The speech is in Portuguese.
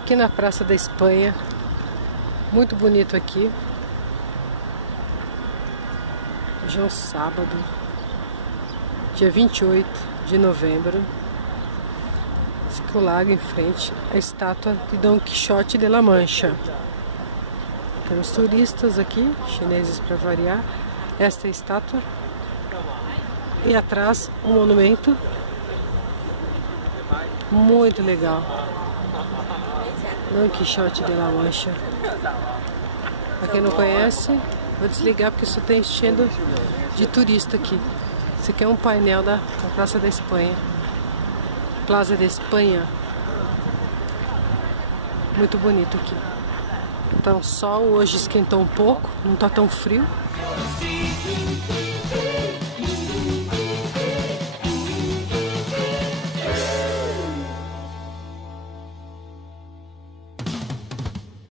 aqui na Praça da Espanha, muito bonito aqui. Hoje é um sábado, dia 28 de novembro. Esse lago em frente, a estátua de Dom Quixote de La Mancha. Temos turistas aqui, chineses para variar. Esta é a estátua. E atrás um monumento muito legal. Dom Quixote de La Mancha. Para quem não conhece, vou desligar porque só tem enchendo de turista aqui. Esse aqui é um painel da Praça da Espanha. Plaza da Espanha. Muito bonito aqui. Então o sol hoje esquentou um pouco, não está tão frio.